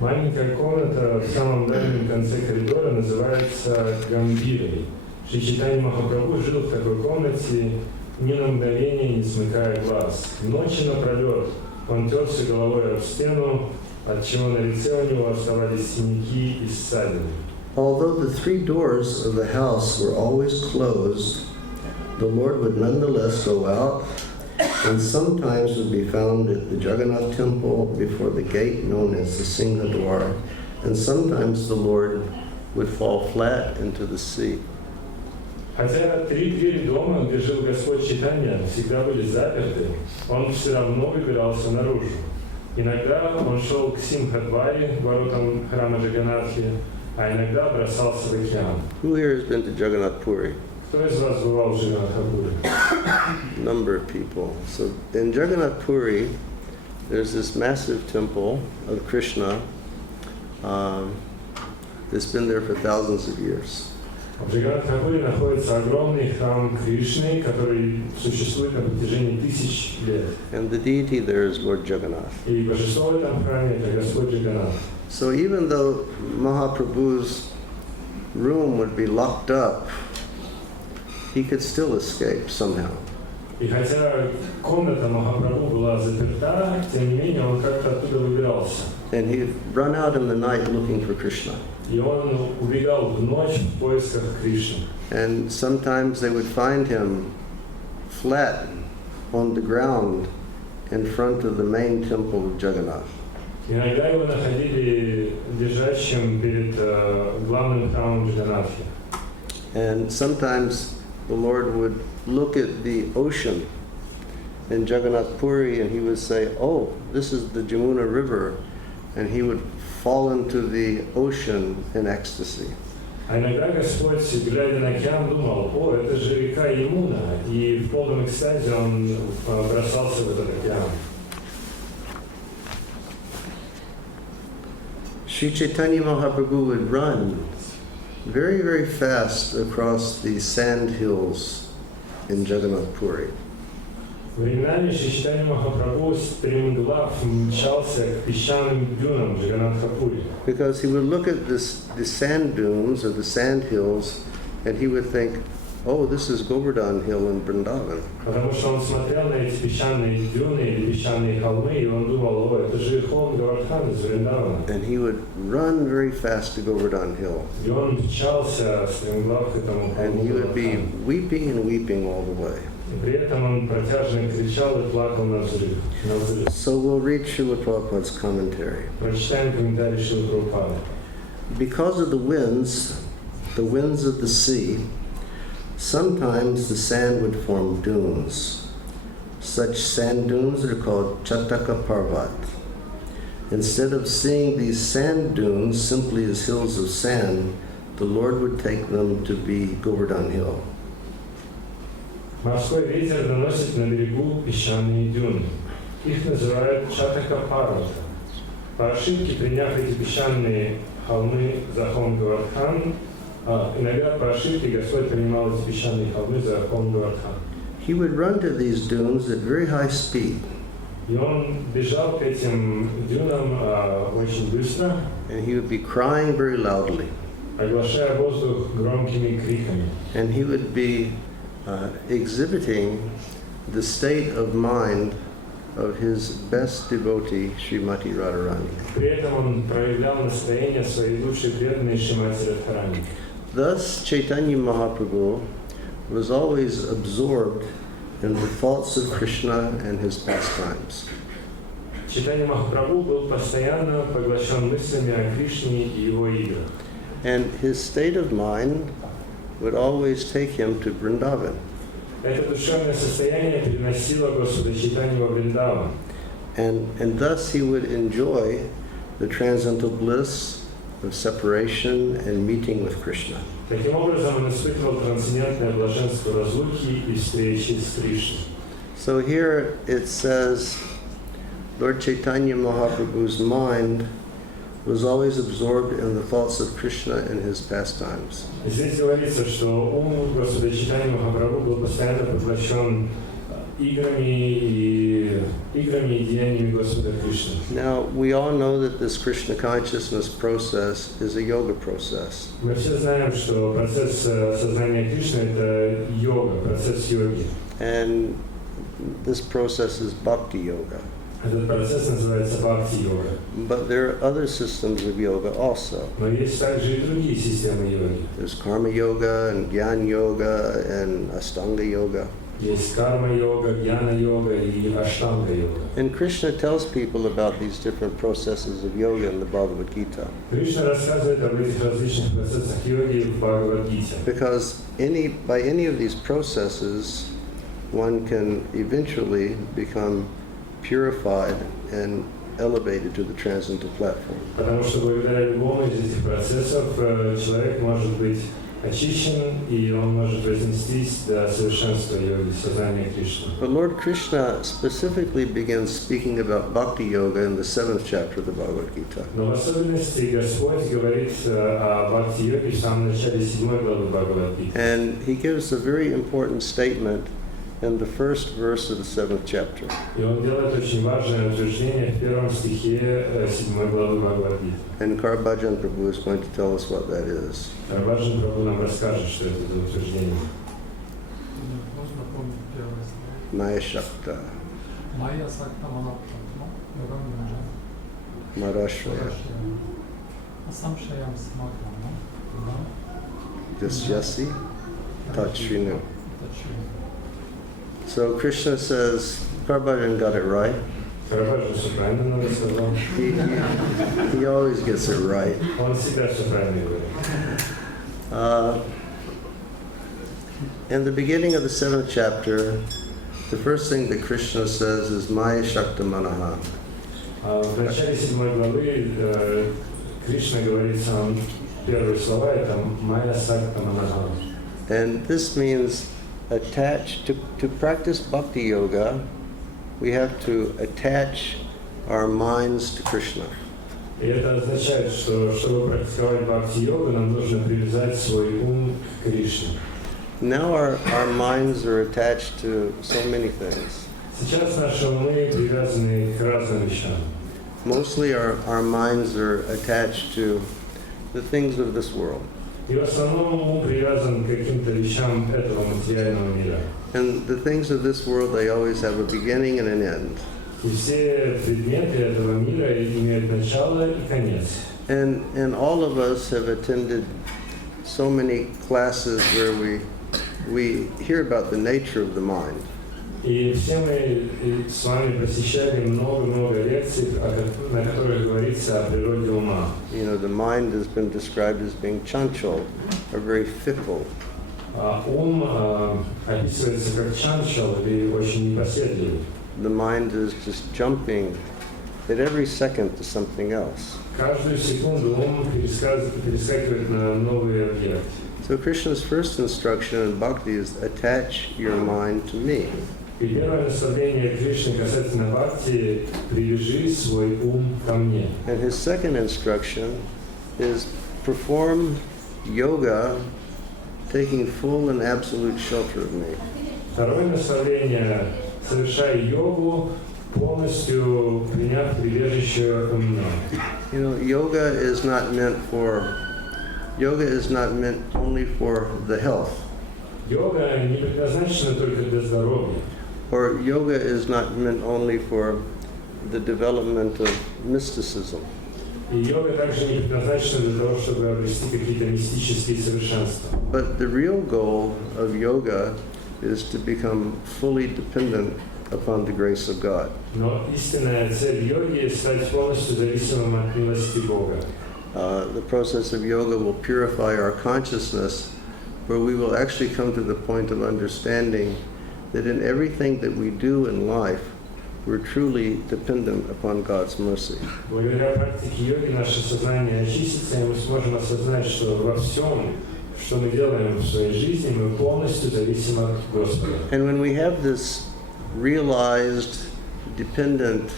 Маленькая комната в самом дальнем конце коридора называется Гамбирой. Шри Чайтанья Махапрабху жил в такой комнате, ни на мгновение не смыкая глаз. Ночи напролет он терся головой об стену, отчего на лице у него оставались синяки и ссадины. Although the three doors of the house were always closed, the Lord would nonetheless go out, and sometimes would be found at the Jagannath temple before the gate known as the Singha Dwar, and sometimes the Lord would fall flat into the sea. Хотя три двери дома, где жил Господь Чайтанья, всегда были заперты, он все равно выбирался наружу. Иногда он шел к Симхадваре, воротам храма Джаганнатхи, а иногда бросался в океан. Who here has been to Jagannath Puri? Кто из вас бывал в Джаганнатхапуре? Number of people. So in Jagannath Puri, there's this massive temple of Krishna that's been there for thousands of years. В Джаганнатхапуре находится огромный храм Кришны, который существует на протяжении тысяч лет. And the deity there is Lord Jagannath. И божество в этом храме – это Господь Джаганнат. So even though Mahaprabhu's room would be locked up, he could still escape somehow. И хотя комната Махапрабху была заперта, тем не менее он как-то оттуда выбирался. And he'd run out in the night looking for Krishna. И он убегал в ночь в поисках Кришны. And sometimes they would find him flat on the ground in front of the main temple of Jagannath. Иногда его находили лежащим перед главным храмом Джаганнатхи. And sometimes the Lord would look at the ocean in Jagannath Puri and he would say, oh, this is the Jamuna River, and he would fall into the ocean in ecstasy. А иногда Господь, глядя на океан, думал, о, это же река Ямуна, и в полном экстазе он бросался в этот океан. Sri Chaitanya Mahaprabhu would run very, very fast across the sand hills in Jagannath Puri. Временами Шри Чайтанья Махапрабху стремглав мчался к песчаным дюнам Джаганнатха-Пури. Because he would look at the sand dunes or the sand hills and he would think, oh, this is Govardhan Hill in Vrindavan. Потому что он смотрел на эти песчаные дюны или песчаные холмы, и он думал, о, это же холм Говардхан из Вриндавана. And he would run very fast to Govardhan Hill. И он мчался стремглав к этому холму. And he would be weeping and weeping all the way. И при этом он протяжно кричал и плакал на взрыв. So we'll read Srila Prabhupada's commentary. Прочитаем комментарий Шрилы Прабхупады. Because of the winds of the sea, sometimes the sand would form dunes. Such sand dunes are called Chataka Parvat. Instead of seeing these sand dunes simply as hills of sand, the Lord would take them to be Govardhan Hill. Морской ветер доносит на берегу песчаные дюны. Их называют Чатака-Парвата. По ошибке, приняв эти песчаные холмы за холм Говардхан, иногда по ошибке Господь принимал эти песчаные холмы за холм Говардхан. He would run to these dunes at very high speed. И он бежал к этим дюнам очень быстро, And he would be crying very loudly. оглашая воздух громкими криками. And he would be exhibiting the state of mind of his best devotee, Srimati Radharani. При этом он проявлял настроение своей лучшей преданной Шримати Радхарани. Thus, Chaitanya Mahaprabhu was always absorbed in the thoughts of Krishna and his pastimes. Чайтанья Махапрабху был постоянно поглощен мыслями о Кришне и его играх. And his state of mind would always take him to Vrindavan. Это душевное состояние переносило Господа Чайтанью во Вриндаван. And thus he would enjoy the transcendental bliss of separation and meeting with Krishna. Таким образом, он испытывал трансцендентное блаженство разлуки и встречи с Кришной. So here it says, Lord Chaitanya Mahaprabhu's mind was always absorbed in the thoughts of Krishna and his pastimes. Здесь говорится, что ум Господа Чайтаньи Махапрабху был постоянно поглощен играми и деяниями Господа Кришны. Now, we all know that this Krishna consciousness process is a yoga process. Мы все знаем, что процесс сознания Кришны – это йога, процесс йоги. And this process is bhakti yoga. Этот процесс называется бхакти-йога. But there are other systems of yoga also. Но есть также и другие системы йоги. There's karma yoga and jnana yoga and ashtanga yoga. Есть карма-йога, гьяна-йога и аштанга-йога. And Krishna tells people about these different processes of yoga in the Bhagavad Gita. Кришна рассказывает об этих различных процессах йоги в Бхагавад-гите. Because by any of these processes, one can eventually become purified and elevated to the transcendental platform. Потому что благодаря любому из этих процессов человек может быть очищен, и он может вознестись до совершенства йоги, сознания Кришны. But Lord Krishna specifically begins speaking about bhakti yoga in the 7th chapter of the Bhagavad Gita. Но в особенности Господь говорит о бхакти-йоге в самом начале 7 главы Бхагавад-гиты. And he gives a very important statement in the first verse of the 7th chapter. И он делает очень важное утверждение в первом стихе 7 главы Бхагавад-гиты. And Karbhajan Prabhu is going to tell us what that is. Карбаджан Прабху нам расскажет, что это за утверждение. Можно помнить первое слово? Maya Shakta, Майя Сактаманапрабху, Yogamanja, Marashraya, Asamshayam Smakana, Jasyasi, Tatshrinu. So Krishna says, Karbhajan got it right. Карбаджан все правильно нам рассказал. He always gets it right. Он всегда все правильно говорит. In the beginning of the 7th chapter, the first thing that Krishna says is Maya Shakta Manaha. В начале 7 главы Кришна говорит сам первые слова, это «Майя Сакта Манаха». And this means attach, to practice bhakti yoga, we have to attach our minds to Krishna. И это означает, что чтобы практиковать бхакти-йогу, нам нужно привязать свой ум к Кришне. Now our minds are attached to so many things. Сейчас наши умы привязаны к разным вещам. Mostly our minds are attached to the things of this world. И в основном ум привязан к каким-то вещам этого материального мира. And the things of this world, they always have a beginning and an end. И все предметы этого мира имеют начало и конец. And all of us have attended so many classes where we hear about the nature of the mind. И все мы с вами посещали много-много лекций, на которых говорится о природе ума. You know, the mind has been described as being chanchal, or very fickle. Ум описывается как чанчал или очень непоседливый. The mind is just jumping at every second to something else. Каждую секунду ум перескакивает на новый объект. So Krishna's first instruction in bhakti is attach your mind to me. И первое наставление Кришны касательно бхакти – привяжи свой ум ко мне. And his second instruction is perform yoga taking full and absolute shelter of me. Второе наставление – совершай йогу, полностью приняв прибежище у меня. You know, yoga is not meant only for the health. Йога не предназначена только для здоровья. Or yoga is not meant only for the development of mysticism. И йога также не предназначена для того, чтобы обрести какие-то мистические совершенства. But the real goal of yoga is to become fully dependent upon the grace of God. Но истинная цель йоги – стать полностью зависимым от милости Бога. The process of yoga will purify our consciousness, where we will actually come to the point of understanding that in everything that we do in life, we're truly dependent upon God's mercy. Благодаря практике йоги наше сознание очистится, и мы сможем осознать, что во всем, что мы делаем в своей жизни, мы полностью зависим от Господа. And when we have this realized, dependent,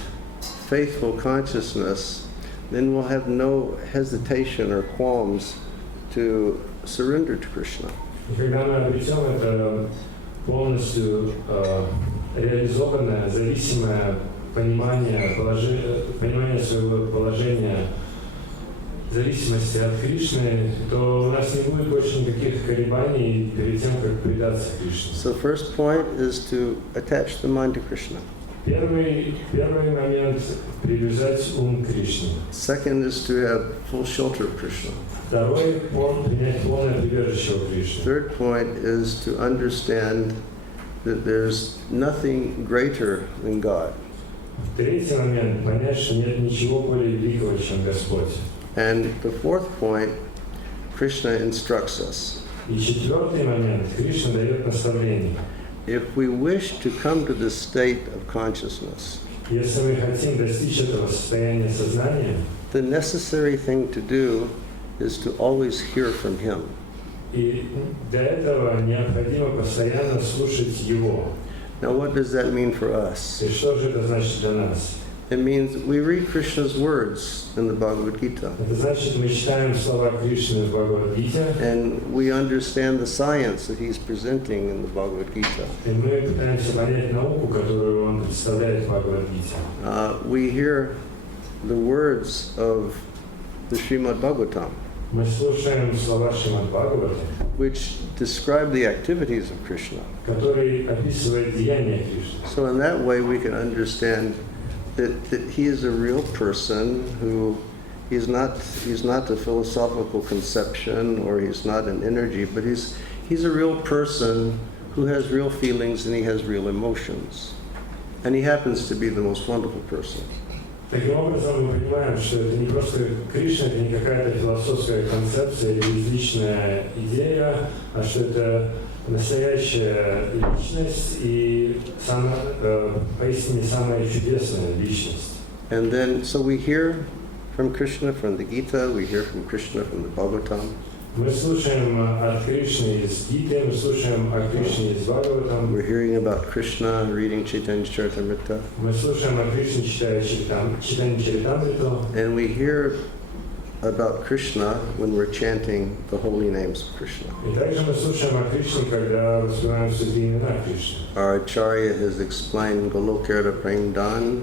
faithful consciousness, then we'll have no hesitation or qualms to surrender to Krishna. И когда мы обретем это полностью реализованное, зависимое понимание своего положения, зависимости от Кришны, то у нас не будет больше никаких колебаний перед тем, как предаться Кришне. So first point is to attach the mind to Krishna. Первый момент – привязать ум к Кришне. Second is to have full shelter of Krishna. Второй – принять полное прибежище у Кришны. Third point is to understand that there's nothing greater than God. Третий момент – понять, что нет ничего более великого, чем Господь. And the fourth point, Krishna instructs us. И четвертый момент – Кришна дает наставление. If we wish to come to this state of consciousness, Если мы хотим достичь этого состояния сознания, the necessary thing to do is to always hear from Him. и для этого необходимо постоянно слушать Его. Now, what does that mean for us? И что же это значит для нас? It means we read Krishna's words in the Bhagavad Gita, Это значит, мы читаем слова Кришны в Бхагавад-гите, and we understand the science that He's presenting in the Bhagavad Gita. и мы пытаемся понять науку, которую Он представляет в Бхагавад-гите. We hear the words of the Srimad Bhagavatam, Мы слушаем слова Шримад Бхагавата, which describe the activities of Krishna. который описывает деяния Кришны. So in that way we can understand that He is a real person who he's not a philosophical conception, or he's not an energy, but he's a real person who has real feelings and he has real emotions. And he happens to be the most wonderful person. Таким образом, мы понимаем, что это не просто Кришна, это не какая-то философская концепция или безличная идея, а что это настоящая личность и поистине самая чудесная личность. And then, so we hear from Krishna from the Gita, we hear from Krishna from the Bhagavatam. Мы слушаем от Кришны из Гиты, мы слушаем о Кришне из Бхагаватам. We're hearing about Krishna reading Chaitanya Charitamrita. Мы слушаем о Кришне, читая Читание Чаритамриту. And we hear about Krishna when we're chanting the holy names of Krishna. И также мы слушаем о Кришне, когда воспеваем святые имена Кришны. Our Acharya has explained Golokera Premdan,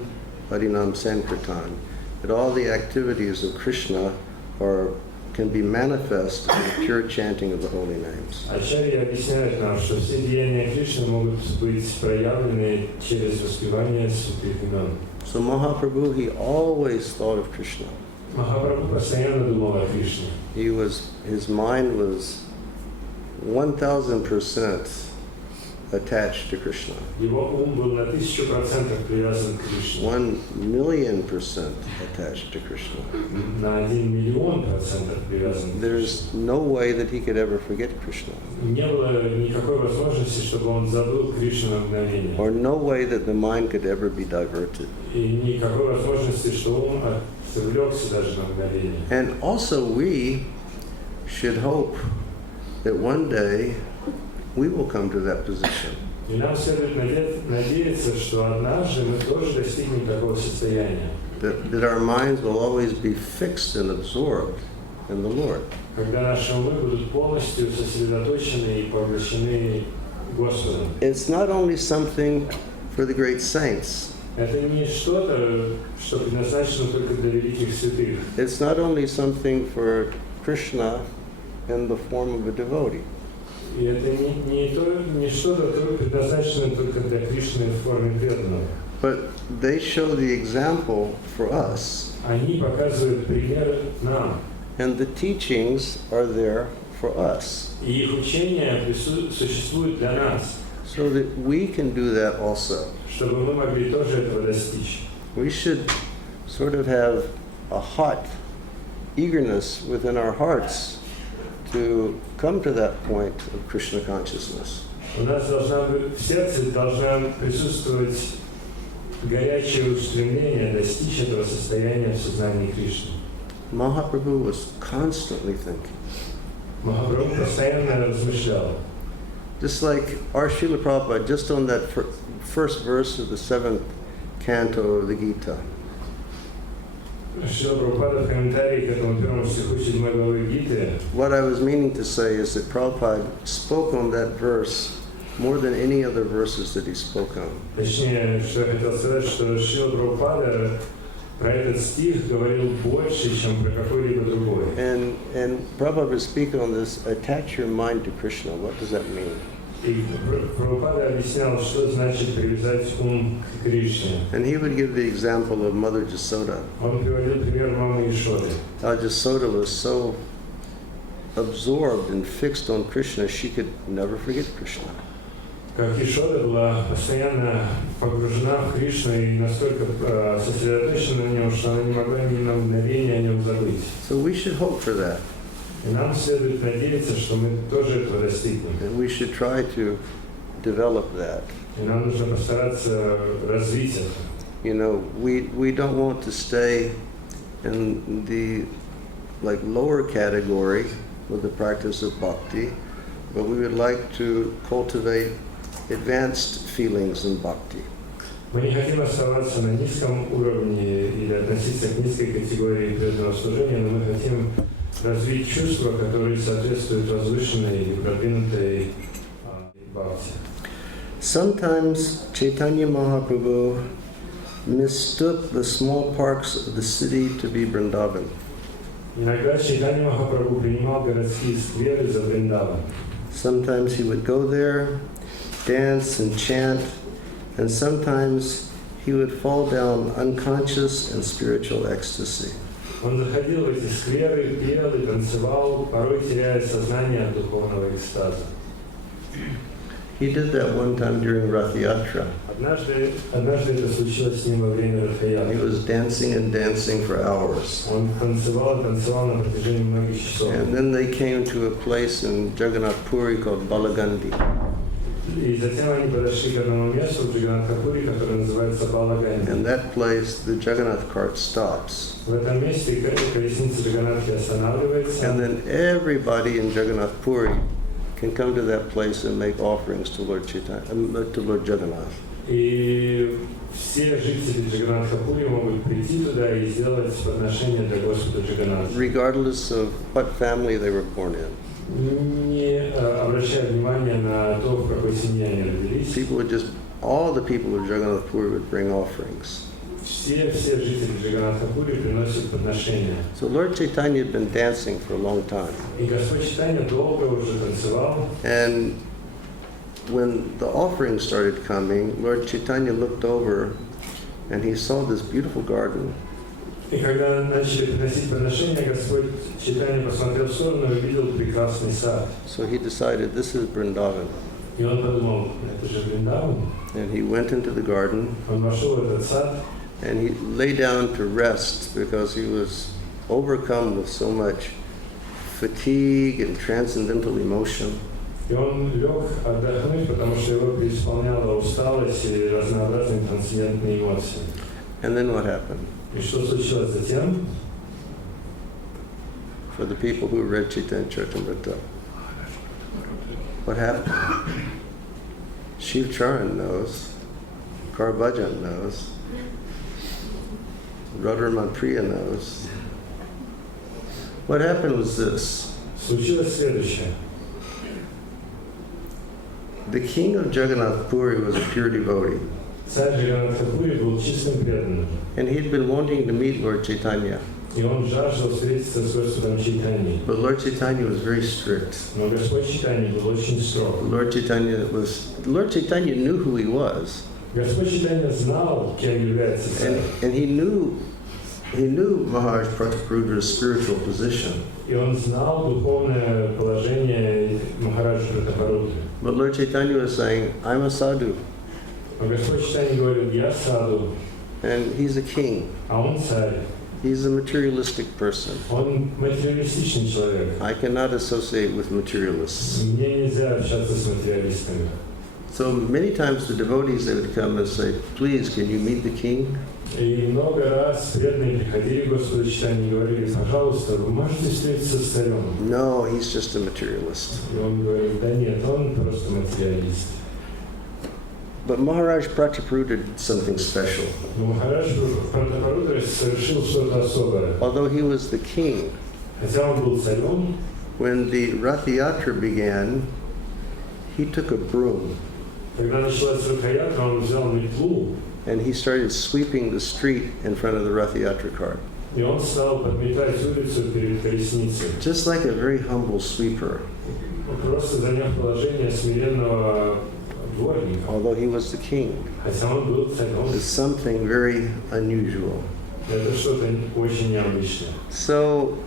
Harinam Sankirtan, that all the activities of Krishna can be manifest in the pure chanting of the holy names. Ачарья объясняет нам, что все деяния Кришны могут быть проявлены через воспевание святых имен. So Mahaprabhu, he always thought of Krishna. Махапрабху постоянно думал о Кришне. His mind was 1000% attached to Krishna. Его ум был на 1000% привязан к Кришне. 1,000,000% attached to Krishna. На 1,000,000% привязан. There's no way that he could ever forget Krishna. Не было никакой возможности, чтобы он забыл Кришну на мгновение. Or no way that the mind could ever be diverted. И никакой возможности, что ум отвлекся даже на мгновение. And also we should hope that one day we will come to that position. И нам следует надеяться, что однажды мы тоже достигнем такого состояния. That our minds will always be fixed and absorbed in the Lord. Когда наши умы будут полностью сосредоточены и поглощены Господом. It's not only something for the great saints. Это не что-то, что предназначено только для великих святых. It's not only something for Krishna in the form of a devotee. И это не что-то предназначено только для Кришны в форме преданного. But they show the example for us. Они показывают пример нам. And the teachings are there for us. И их учения существуют для нас. So that we can do that also. Чтобы мы могли тоже этого достичь. We should sort of have a hot eagerness within our hearts to come to that point of Krishna consciousness. У нас в сердце должна присутствовать горячее устремление достичь этого состояния в сознании Кришны. Mahaprabhu was constantly thinking. Махапрабху постоянно размышлял. Just like our Srila Prabhupada, just on that first verse of the 7th canto of the Gita. Шрила Прабхупада в комментарии к этому первому стиху 7 главы Гиты. What I was meaning to say is that Prabhupada spoke on that verse more than any other verses that he spoke on. Точнее, что я хотел сказать, что Шрила Прабхупада про этот стих говорил больше, чем про какой-либо другой. And Prabhupada was speaking on this, attach your mind to Krishna. What does that mean? И Прабхупада объяснял, что значит привязать ум к Кришне. And he would give the example of Mother Jasoda. Он приводил пример мамы Ишоды. How Jasoda was so absorbed and fixed on Krishna, she could never forget Krishna. Как Ишода была постоянно погружена в Кришну и настолько сосредоточена на нем, что она не могла ни на мгновение о нем забыть. So we should hope for that. И нам следует надеяться, что мы тоже этого достигнем. And we should try to develop that. И нам нужно постараться развить это. You know, we don't want to stay in the lower category with the practice of bhakti, but we would like to cultivate advanced feelings in bhakti. Мы не хотим оставаться на низком уровне или относиться к низкой категории преданного служения, но мы хотим развить чувства, которые соответствуют возвышенной и продвинутой бхакти. Sometimes Chaitanya Mahaprabhu mistook the small parks of the city to be Vrindavan. Иногда Чайтанья Махапрабху принимал городские скверы за Вриндаван. Sometimes he would go there, dance and chant, and sometimes he would fall down unconscious in spiritual ecstasy. Он заходил в эти скверы, пел и танцевал, порой теряя сознание от духовного экстаза. He did that one time during Rath Yatra. Однажды это случилось с ним во время He Ратха-ятры. was dancing and dancing for hours. Он танцевал на протяжении многих часов. And then they came to a place in Jagannath Puri called Balagandi. И затем они подошли к одному месту в Джаганнатхапури, которое называется Балаганди. And that place, the Jagannath cart stops. В этом месте колесница Джаганнатхи останавливается. And then everybody in Jagannath Puri can come to that place and make offerings to Lord Chaitanya, to Lord Jagannath. И все жители Джаганнатхапури могут прийти туда и сделать подношение для Господа Джаганнатха. Regardless of what family they were born in. Не обращая внимания на то, в какой семье они родились. People would just, all the people of Jagannath Puri would bring offerings. Все жители Джаганнатхапури приносят подношения. So Lord Chaitanya had been dancing for a long time. И Господь Чайтанья долго уже танцевал. And when the offerings started coming, Lord Chaitanya looked over and he saw this beautiful garden. И когда начали приносить подношения, Господь Чайтанья посмотрел в сторону и увидел прекрасный сад. So he decided this is Vrindavan. И он подумал, это же Вриндаван. And he went into the garden Он вошел в этот сад. and he lay down to rest because he was overcome with so much fatigue and transcendental emotion. И он лег отдохнуть, потому что его преисполняла усталость и разнообразные трансцендентные эмоции. And then what happened? И что случилось затем? For the people who read Chaitanya Charitamrita, what happened? Shiv Charan knows, Karbhajan knows, Radharaman Priya knows. What happened was this. Случилось следующее. The king of Jagannath Puri was a pure devotee, Царь Джаганнатхапури был чистым преданным. and he'd been wanting to meet Lord Chaitanya. И он жаждал встретиться с Господом Чайтаньей. But Lord Chaitanya was very strict. Но Господь Чайтанья был очень строг. Lord Chaitanya knew who he was, Господь Чайтанья знал, кем является царь. and he knew Maharaj Prataparudra's spiritual position. И он знал духовное положение Махараджа Пратапарудры. But Lord Chaitanya was saying, I'm a sadhu, Но Господь Чайтанья говорил, я саду, and he's a king. а он царь. He's a materialistic person. Он материалистичный человек. I cannot associate with materialists. Мне нельзя общаться с материалистами. So many times the devotees, they would come and say, please, can you meet the king? И много раз преданные приходили к Господу Чайтанье и говорили, пожалуйста, вы можете встретиться с царем? No, he's just a materialist. И он говорит, да нет, он просто материалист. But Maharaj Prataparudra did something special. Но Махарадж Пратапарудра совершил что-то особое. Although he was the king, Хотя он был царем, when the Rath Yatra began, he took a broom когда началась Ратха-ятра, он взял метлу, and he started sweeping the street in front of the Rath Yatra cart. и он стал подметать улицу перед колесницей. Just like a very humble sweeper, Просто заняв положение смиренного дворника. although he was the king. Хотя он был царем. It's something very unusual. Это что-то очень необычное. So,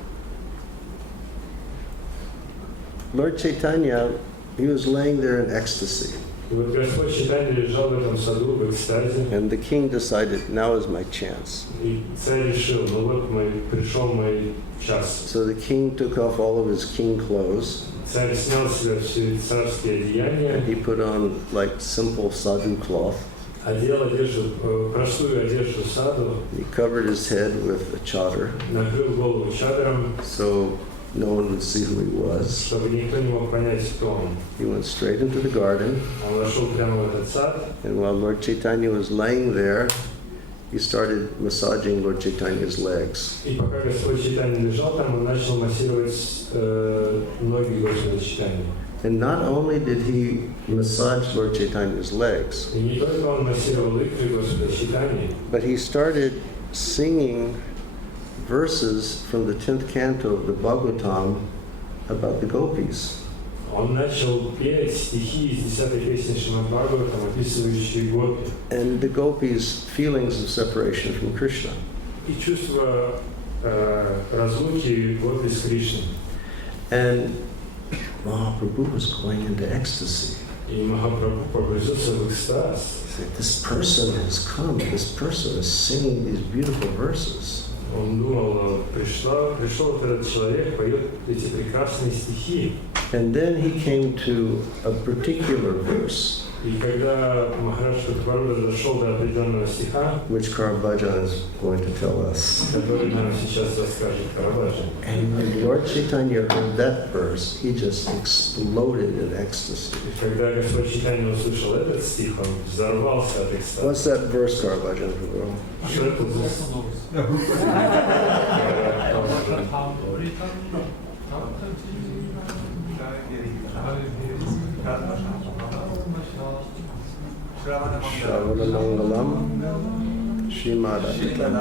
Lord Chaitanya, he was laying there in ecstasy. И вот Господь Чайтанья лежал в этом саду в экстазе, And the king decided, now is my chance. и царь решил, ну вот пришел мой час. So the king took off all of his king clothes. Царь снял с себя все царские And одеяния, he put on like simple sadhu cloth. одел одежду, простую одежду саду, He covered his head with a chadar накрыл голову чадром, so no one would see who he was. чтобы никто не мог понять, кто он. He went straight into the garden, Он вошел прямо в этот сад, and while Lord Chaitanya was laying there, he started massaging Lord Chaitanya's legs. и пока Господь Чайтанья лежал там, он начал массировать ноги Господа Чайтаньи. And not only did he massage Lord Chaitanya's legs, И не только он массировал икры Господа Чайтаньи, but he started singing verses from the 10th canto of the Bhagavatam about the gopis. он начал петь стихи из 10-й песни Шримад Бхагаватам, описывающие гопи. And the gopis' feelings of separation from Krishna. И чувство разлуки гопи с Кришной. And Mahaprabhu was going into ecstasy. И Махапрабху погрузился в экстаз. This person has come, this person is singing these beautiful verses. Он думал, пришел этот человек, поет эти прекрасные стихи. And then he came to a particular verse, И когда Махарадж Катхваруда дошел до определенного стиха, which Karabhajan is going to tell us. который нам сейчас расскажет Карабаджан. And when Lord Chaitanya heard that verse, he just exploded in ecstasy. И когда Господь Чайтанья услышал этот стих, он взорвался от экстаза. What's that verse, Karabhajan? Что это за Shravanamangalam Shrimadatam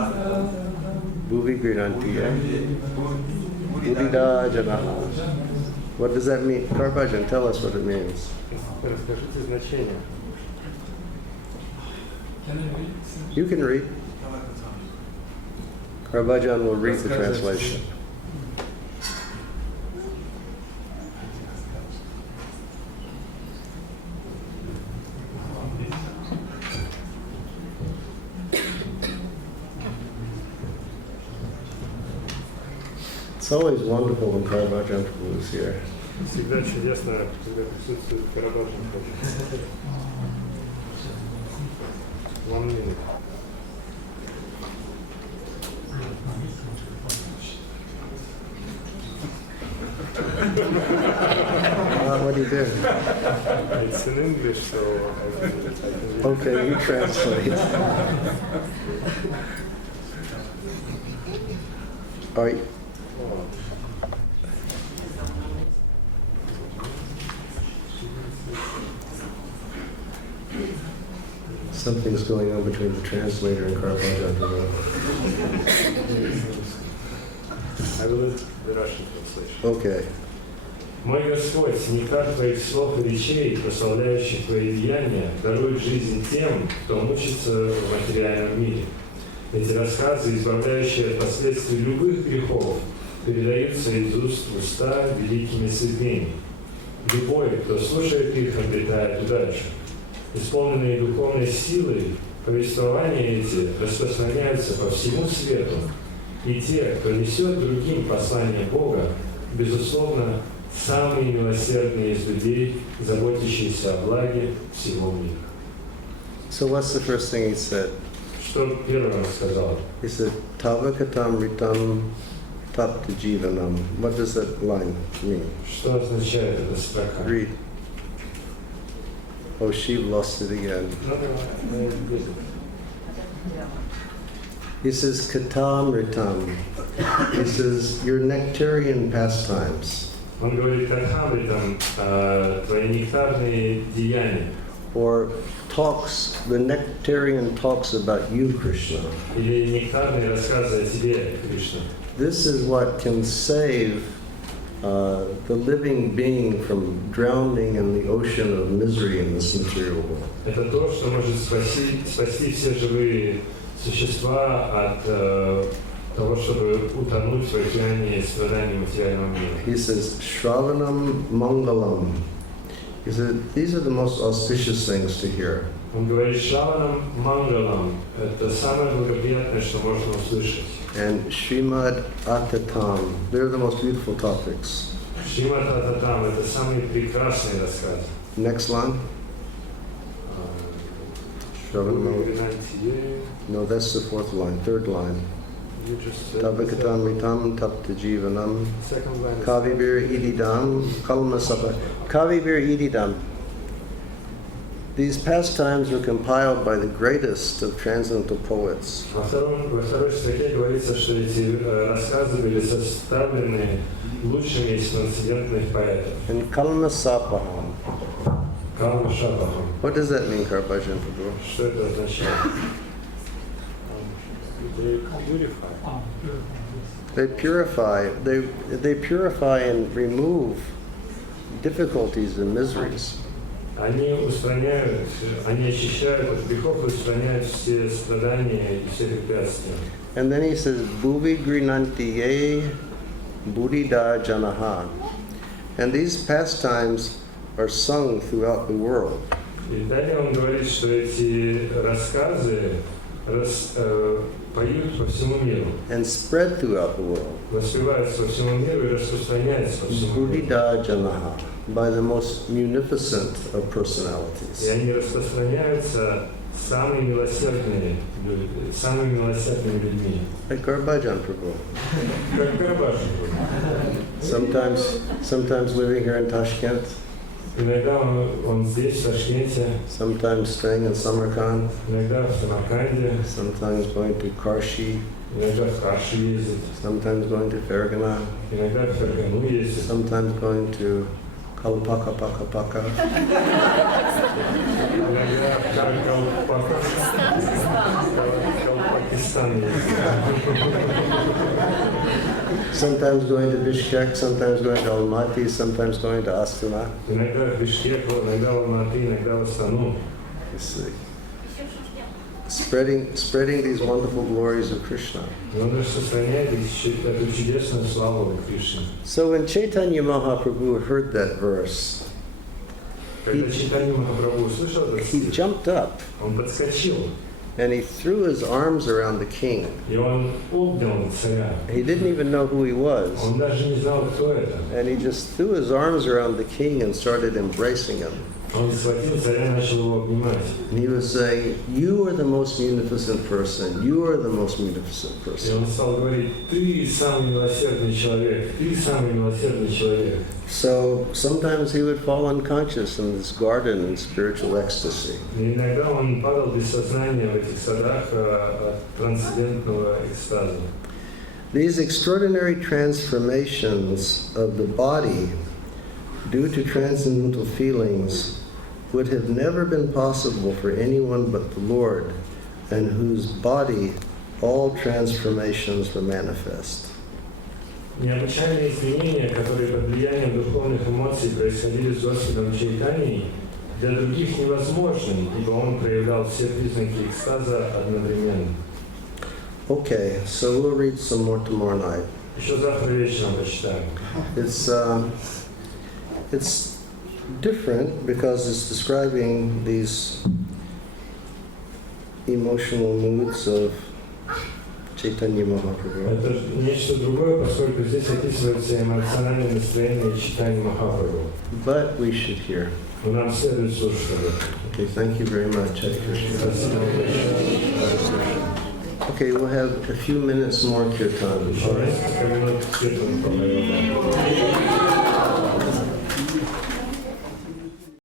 Bhuvi Grinantiya Udida Janaha. What does that mean? Karabhajan, tell us what it means. Расскажите значение. You can read. Karabhajan will read the translation. It's always wonderful when Karabhajan Prabhu is here. Всегда чудесно, когда присутствует Карабаджан. One minute. What do you do? It's in English, so I can Okay, you translate. All right. Something's going on between the translator and Karabhajan. I will read the Russian translation. Okay. Мой Господь, нектар Твоих слов и речей, прославляющих Твои деяния, дарует жизнь тем, кто мучится в материальном мире. Эти рассказы, избавляющие от последствий любых грехов, передаются из уст в уста великими святыми. Любой, кто слушает их, обретает удачу. Исполненные духовной силой, повествования эти распространяются по всему свету. И те, кто несет другим послание Бога, безусловно, самые милосердные из людей, заботящиеся о благе всего мира. So what's the first thing he said? Что первым он сказал? He said, Tavakatam ritam tapta jivanam. What does that line mean? Что означает эта строка? Read. Oh, she lost it again. He says, Katam ritam. He says, your nectarian pastimes. Он говорит, Катхамритам, твои нектарные деяния. Or talks, the nectarian talks about you, Krishna. Или нектарные рассказы о тебе, Кришна. This is what can save the living being from drowning in the ocean of misery in this material world. Это то, что может спасти все живые существа от того, чтобы утонуть в океане страданий материального мира. He says, Shravanam Mangalam. He said, these are the most auspicious things to hear. Он говорит, Шраванам Мангалам. Это самое благоприятное, что можно услышать. And Srimad Atatam. They're the most beautiful topics. Шримад Ататам – это самые прекрасные рассказы. Next line. Shravanam Mangalam. No, that's the fourth line. Third line. Tavakatam ritam tapta jivanam. Second line. Kavivir ididam kalma sapa. Kavivir ididam. These pastimes were compiled by the greatest of transcendental poets. Во второй строке говорится, что эти рассказы были составлены лучшими из трансцендентных поэтов. And kalma sapaham. Калма Шапахам. What does that mean, Karabhajan Prabhu? Что это означает? They purify and remove difficulties and miseries. Они устраняют, они очищают от грехов и устраняют все страдания и все препятствия. And then he says, Bhuvi Grinantiye Buddhida Janaha. And these pastimes are sung throughout the world. И далее он говорит, что эти рассказы поют по всему миру, and spread throughout the world. воспеваются по всему миру и распространяются по всему миру. Buddhida Janaha, by the most munificent of personalities. И они распространяются самыми милосердными людьми. Like Garbhajan Prabhu. Как Горбач. Sometimes living here in Tashkent, Иногда он здесь, в Ташкенте, sometimes staying in Samarkand, иногда в Самарканде, sometimes going to Karshi, иногда в Карши ездит, sometimes going to Fergana, иногда в Фергану ездит, sometimes going to Kalpaka Paka Paka, иногда в Пакистан ездит. sometimes going to Bishkek, sometimes going to Almaty, sometimes going to Astana. Иногда в Бишкек, иногда в Алматы, иногда в Астану. You see. Spreading these wonderful glories of Krishna. И он распространяет эту чудесную славу Кришны. So when Chaitanya Mahaprabhu heard that verse, Когда Чайтанья Махапрабху услышал этот he стих, jumped up он подскочил, and he threw his arms around the king. и он обнял царя. He didn't even know who he was. Он даже не знал, кто это. And he just threw his arms around the king and started embracing him. Он схватил царя и начал его обнимать. And he was saying, "You are the most munificent person. You are the most munificent И person." он стал говорить: ты самый милосердный человек, ты самый милосердный человек. So sometimes he would fall unconscious in this garden in spiritual ecstasy. И иногда он падал без сознания в этих садах от трансцендентного экстаза. These extraordinary transformations of the body due to transcendental feelings would have never been possible for anyone but the Lord, and whose body all transformations were manifest. Необычайные изменения, которые под влиянием духовных эмоций происходили с Господом Чайтаньей, для других невозможны, ибо он проявлял все признаки экстаза одновременно. Okay, so we'll read some more tomorrow night. Еще завтра вечером почитаем. It's different because it's describing these emotional moods of Chaitanya Mahaprabhu. Это нечто другое, поскольку здесь описывается эмоциональное настроение Чайтаньи Махапрабху. But we should hear. Но нам следует слушать об этом. Okay, thank you very much. Hare Krishna. Спасибо большое. Okay, we'll have a few minutes more kirtan. Еще несколько минут к этому.